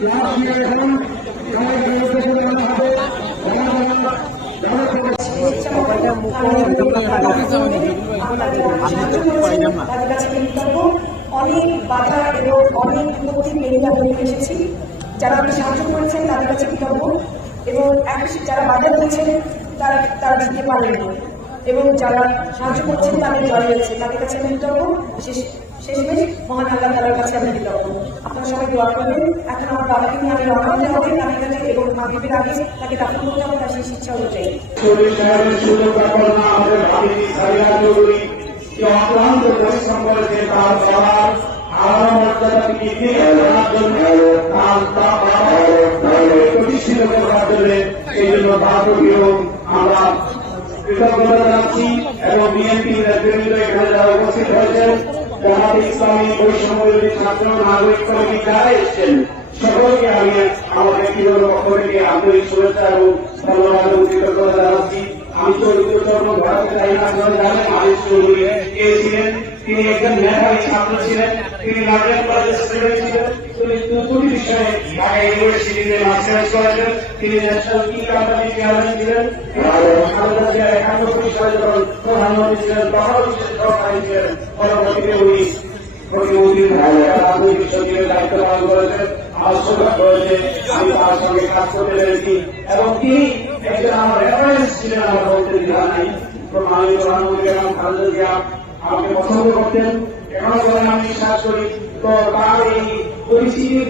অনেক বাধা এবং অনেক নথি পেরিয়ে আমরা এসেছি। যারা আপনি সাহায্য করেছেন তাদের কাছে কৃতজ্ঞ এবং যারা বাধা দিয়েছেন তারা দিতে পারেননি এবং যারা সাহায্য করছেন তাদের জয় হয়েছে, তাদের কাছে আমি কৃতজ্ঞ। শেষমেশ মহান আল্লাহ তাআলার কাছে আমি কৃতজ্ঞ। আপনারা সবাই দোয়া করবেন। এখন আমার বাবাকে নিয়ে আমি রওনা হতে হবে কাছে এবং মাগরিবের আগে তাকে দাফন করতে হবে তার শেষ ইচ্ছা অনুযায়ী। অক্লান্ত পরিশ্রম করেছে তার সবার আলাদা মর্যাদা ফিরিয়ে আনার জন্য প্রতিষ্ঠিত করার জন্য এই জন্য তাদেরকেও আমরা কৃতজ্ঞতা জানাচ্ছি এবং বিএনপি নেতৃবৃন্দ এখানে যারা উপস্থিত হয়েছেন, জামাতে ইসলামী বৈষম্যবিরোধী ছাত্র নাগরিক কমিটি যারা এসেছেন সকলকে আমি আমার ব্যক্তিগত পক্ষ থেকে আন্তরিক শুভেচ্ছা এবং ধন্যবাদ এবং কৃতজ্ঞতা জানাচ্ছি। আমি চরিত্রকর্ম ঘটাতে চাই না, আপনারা জানেন আলিস চৌধুরী কে ছিলেন। তিনি একজন মেধাবী ছাত্র ছিলেন, তিনি লার্জেন কলেজের স্টুডেন্ট ছিলেন, তিনি দুটি বিষয়ে ঢাকা ইউনিভার্সিটিতে মাস্টার্স করেছেন, তিনি ন্যাশনাল টি কোম্পানি চেয়ারম্যান ছিলেন, খালেদা জিয়ার 91 সালে যখন প্রধানমন্ত্রী ছিলেন তখনও বিশেষ সহকারী ছিলেন। পরবর্তীতে উনি প্রতিমন্ত্রী রাজনৈতিক সচিবের দায়িত্ব পালন করেছেন। আমার সৌভাগ্য হয়েছে আমি তার সঙ্গে কাজ করতে পেরেছি এবং তিনি একজন আমার রেফারেন্স ছিলেন। আমার বলতে দ্বিধা নাই, মাননীয় প্রধানমন্ত্রী এবং খালেদা জিয়া আমাকে পছন্দ করতেন, এখনো বলেন, আমি বিশ্বাস করি। তো তার এই পরিস্থিতির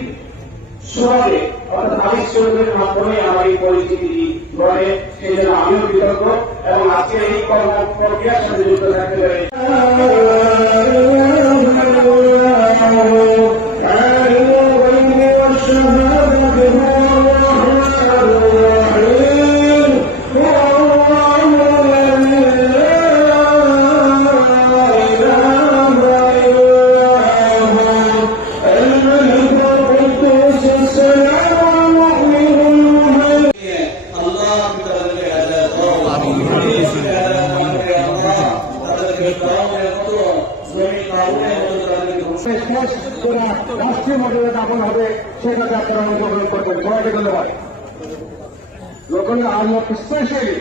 সুবাদে অর্থাৎ আলিস চৌধুরীর মাধ্যমে আমার এই পরিস্থিতি ঘটে, সেই জন্য আমিও কৃতজ্ঞ এবং আজকের এই কর্ম প্রক্রিয়ার সাথে যুক্ত থাকতে পারি। রাষ্ট্রীয় মর্যাদা দাপন হবে সেটাকে আপনারা অংশগ্রহণ করবেন। সবাইকে ধন্যবাদ। Locally, I am especially